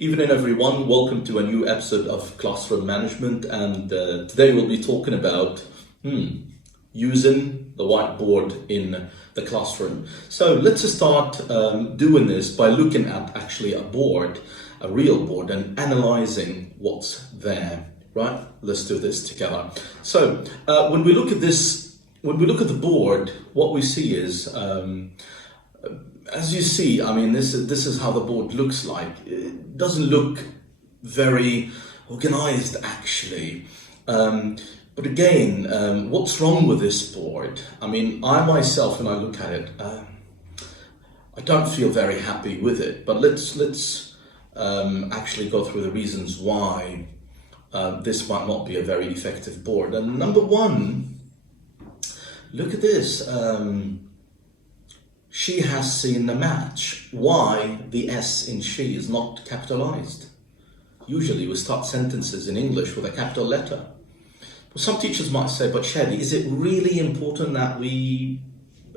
Evening everyone, welcome to a new episode of Classroom Management, and today we'll be talking about using the whiteboard in the classroom. So let's just start doing this by looking at actually a board, a real board, and analyzing what's there, right? Let's do this together. So when we look at this, when we look at the board, what we see is as you see, I mean, this is how the board looks like. It doesn't look very organized, actually. But again, what's wrong with this board? I mean, I myself, when I look at it, I don't feel very happy with it. But let's actually go through the reasons why this might not be a very effective board. And number one, look at this. She has seen the match. Why the S in she is not capitalized? Usually we start sentences in English with a capital letter. Well, some teachers might say, but Shadi, is it really important that we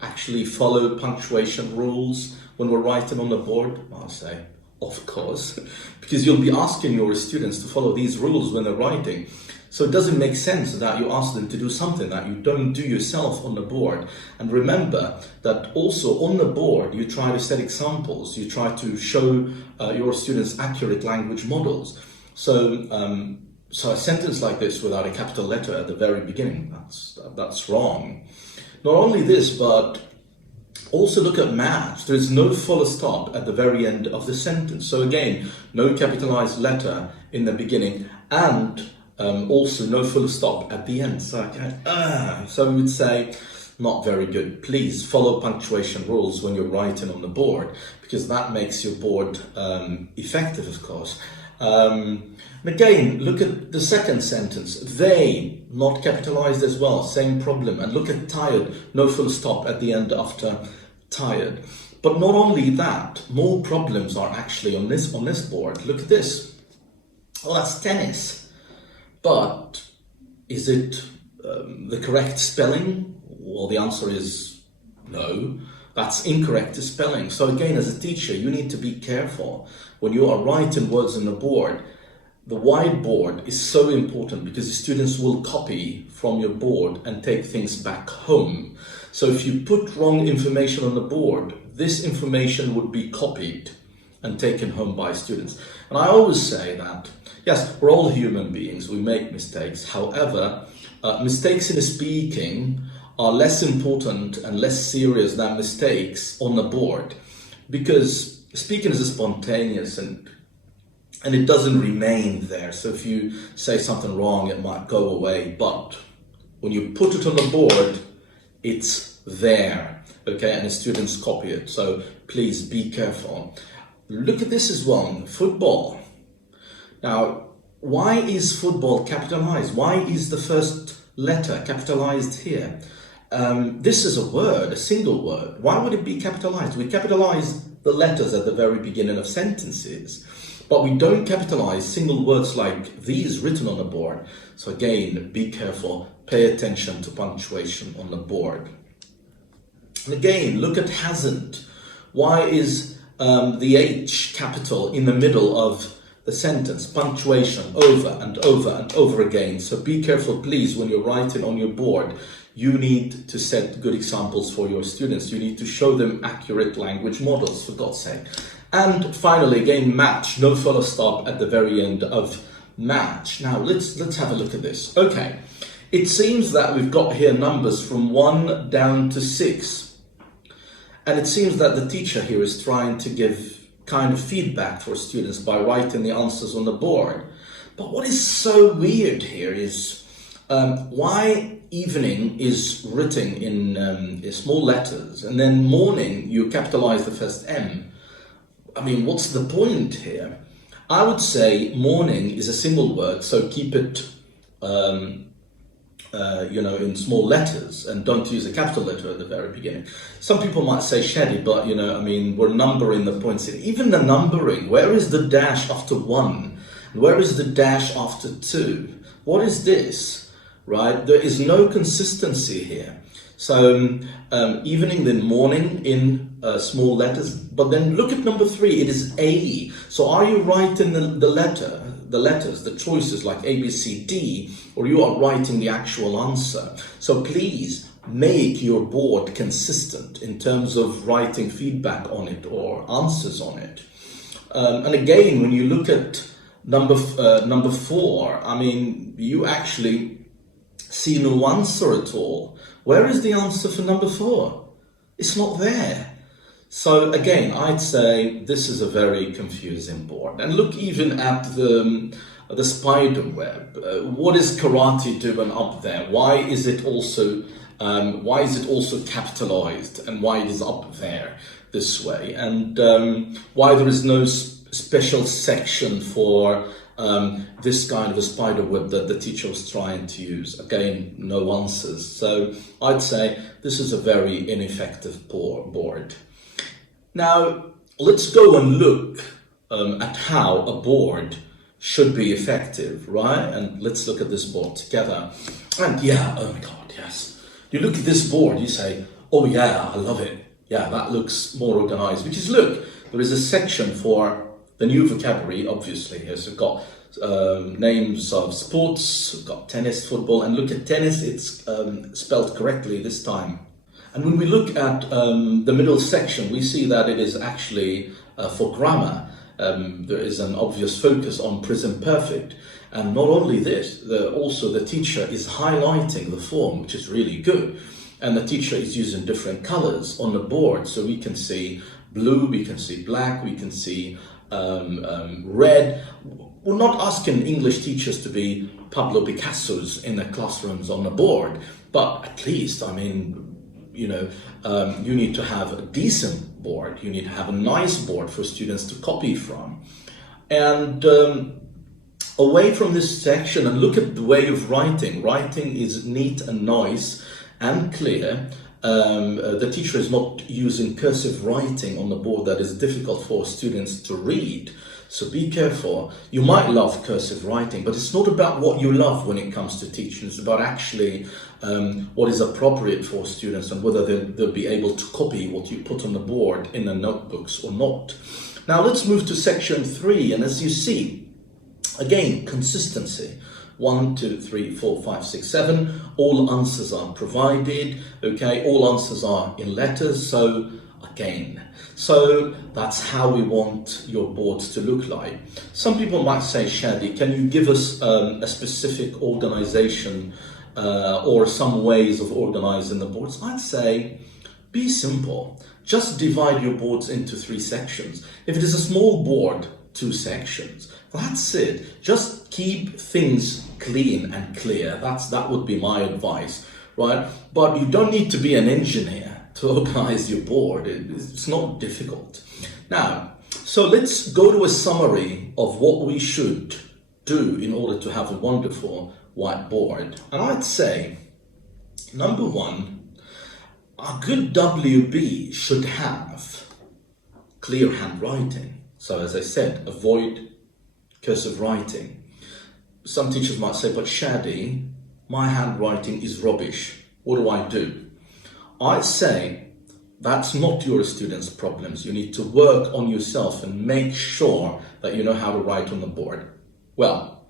actually follow punctuation rules when we're writing on the board? I'll say, of course, because you'll be asking your students to follow these rules when they're writing. So it doesn't make sense that you ask them to do something that you don't do yourself on the board. And remember that also on the board, you try to set examples. You try to show your students accurate language models. So a sentence like this without a capital letter at the very beginning, that's wrong. Not only this, but also look at match. There is no full stop at the very end of the sentence. So again, no capitalized letter in the beginning, and also no full stop at the end. So we would say, not very good. Please follow punctuation rules when you're writing on the board, because that makes your board effective, of course. And again, look at the second sentence. They, not capitalized as well, same problem. And look at tired, no full stop at the end after tired. But not only that, more problems are actually on this board. Look at this. Oh, that's tennis. But is it the correct spelling? Well, the answer is no. That's incorrect spelling. So again, as a teacher, you need to be careful when you are writing words on the board. The whiteboard is so important because the students will copy from your board and take things back home. So if you put wrong information on the board, this information would be copied and taken home by students. And I always say that, yes, we're all human beings, we make mistakes. However, mistakes in speaking are less important and less serious than mistakes on the board, because speaking is spontaneous and it doesn't remain there. So if you say something wrong, it might go away, but when you put it on the board, it's there, okay, and the students copy it. So please be careful. Look at this as well, football. Now, why is football capitalized? Why is the first letter capitalized here? This is a word, a single word. Why would it be capitalized? We capitalize the letters at the very beginning of sentences, but we don't capitalize single words like these written on the board. So again, be careful, pay attention to punctuation on the board. And again, look at hasn't. Why is the H capital in the middle of the sentence? Punctuation over and over and over again. So be careful, please, when you're writing on your board. You need to set good examples for your students. You need to show them accurate language models, for God's sake. And finally, again, match. No full stop at the very end of match. Now, let's have a look at this. Okay, it seems that we've got here numbers from 1 down to 6. And it seems that the teacher here is trying to give kind of feedback for students by writing the answers on the board. But what is so weird here is why evening is written in small letters, and then morning you capitalize the first M. I mean, what's the point here? I would say morning is a single word, so keep it in small letters and don't use a capital letter at the very beginning. Some people might say Shadi, but we're numbering the points. Even the numbering, where is the dash after 1? Where is the dash after 2? What is this, right? There is no consistency here. So even in the morning in small letters, but then look at number 3, it is A. So are you writing the letters, the choices like A, B, C, D, or you are writing the actual answer? So please make your board consistent in terms of writing feedback on it or answers on it. And again, when you look at number 4, I mean, you actually see no answer at all. Where is the answer for number 4? It's not there. So again, I'd say this is a very confusing board. And look even at the spider web. What is karate doing up there? Why is it also capitalized, and why it is up there this way? And why there is no special section for this kind of a spider web that the teacher was trying to use? Again, no answers. So I'd say this is a very ineffective board. Now, let's go and look at how a board should be effective, right? And let's look at this board together. And yeah, oh my God, yes. You look at this board, you say, oh yeah, I love it. Yeah, that looks more organized. Because look, there is a section for the new vocabulary, obviously. Yes, we've got names of sports, we've got tennis, football, and look at tennis, it's spelled correctly this time. And when we look at the middle section, we see that it is actually for grammar. There is an obvious focus on present perfect. And not only this, also the teacher is highlighting the form, which is really good. And the teacher is using different colors on the board. So we can see blue, we can see black, we can see red. We're not asking English teachers to be Pablo Picassos in their classrooms on the board, but at least, I mean, you know, you need to have a decent board. You need to have a nice board for students to copy from. And away from this section, and look at the way of writing. Writing is neat and nice and clear. The teacher is not using cursive writing on the board that is difficult for students to read. So be careful. You might love cursive writing, but it's not about what you love when it comes to teaching. It's about actually what is appropriate for students and whether they'll be able to copy what you put on the board in the notebooks or not. Now let's move to section 3. And as you see, again, consistency. 1, 2, 3, 4, 5, 6, 7. All answers are provided. Okay, all answers are in letters. So again, so that's how we want your boards to look like. Some people might say, Shadi, can you give us a specific organization or some ways of organizing the boards? I'd say, be simple. Just divide your boards into 3 sections. If it is a small board, 2 sections. That's it. Just keep things clean and clear. That would be my advice, right? But you don't need to be an engineer to organize your board. It's not difficult. Now, so let's go to a summary of what we should do in order to have a wonderful whiteboard. And I'd say, number 1, a good WB should have clear handwriting. So as I said, avoid cursive writing. Some teachers might say, but Shadi, my handwriting is rubbish. What do I do? I say that's not your students' problems. You need to work on yourself and make sure that you know how to write on the board. Well,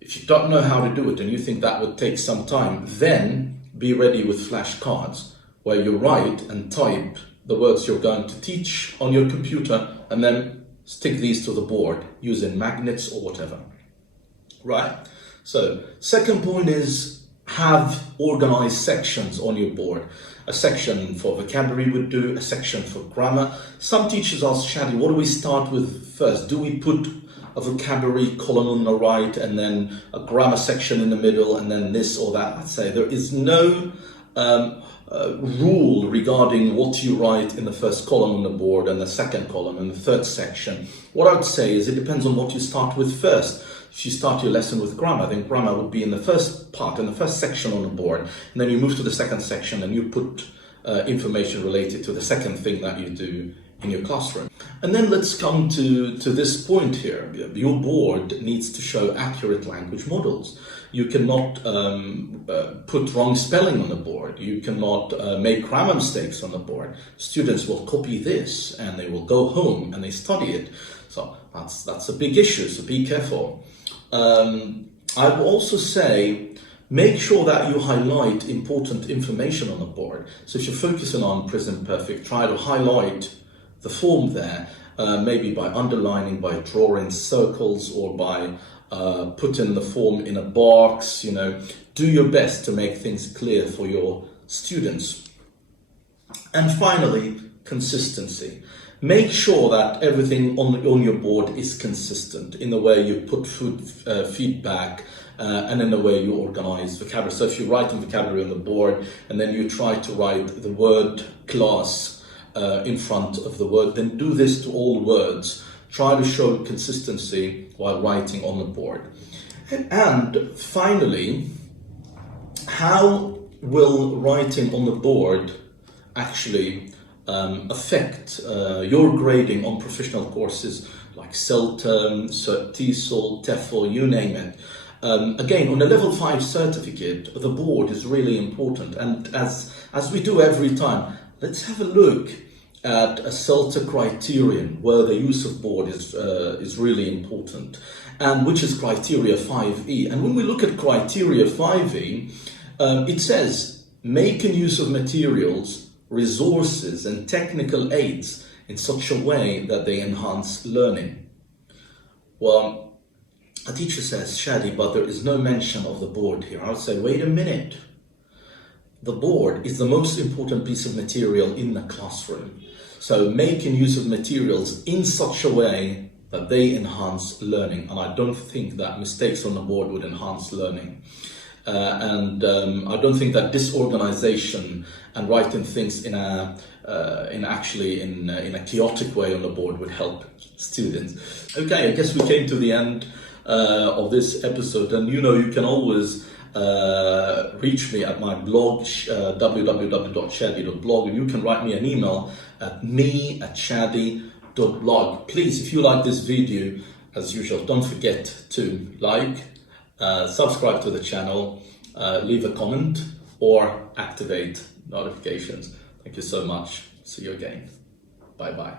if you don't know how to do it and you think that would take some time, then be ready with flashcards where you write and type the words you're going to teach on your computer and then stick these to the board using magnets or whatever. Right? So, second point is have organized sections on your board. A section for vocabulary would do, a section for grammar. Some teachers ask, Shadi, what do we start with first? Do we put a vocabulary column on the right and then a grammar section in the middle and then this or that? I'd say there is no rule regarding what you write in the first column on the board and the second column and the third section. What I would say is it depends on what you start with first. If you start your lesson with grammar, then grammar would be in the first part, in the first section on the board. And then you move to the second section and you put information related to the second thing that you do in your classroom. And then let's come to this point here. Your board needs to show accurate language models. You cannot put wrong spelling on the board. You cannot make grammar mistakes on the board. Students will copy this and they will go home and they study it. So that's a big issue, so be careful. I will also say, make sure that you highlight important information on the board. So if you're focusing on present perfect, try to highlight the form there, maybe by underlining, by drawing circles, or by putting the form in a box. Do your best to make things clear for your students. And finally, consistency. Make sure that everything on your board is consistent in the way you put feedback and in the way you organize vocabulary. So if you're writing vocabulary on the board and then you try to write the word class in front of the word, then do this to all words. Try to show consistency while writing on the board. And finally, how will writing on the board actually affect your grading on professional courses like CELTEM, Cert TESOL, TEFL, you name it? Again, on a level 5 certificate, the board is really important. And as we do every time, let's have a look at a CELTA criterion where the use of board is really important, and which is criteria 5E. And when we look at criteria 5E, it says making use of materials, resources and technical aids in such a way that they enhance learning. Well, a teacher says, Shadi, but there is no mention of the board here. I would say, wait a minute. The board is the most important piece of material in the classroom. So making use of materials in such a way that they enhance learning. And I don't think that mistakes on the board would enhance learning. And I don't think that disorganization and writing things in a chaotic way on the board would help students. Okay, I guess we came to the end of this episode, and you can always reach me at my blog, www.shadi.blog, and you can write me an email at me@shadi.blog. Please, if you like this video, as usual, don't forget to like, subscribe to the channel, leave a comment, or activate notifications. Thank you so much. See you again. Bye-bye.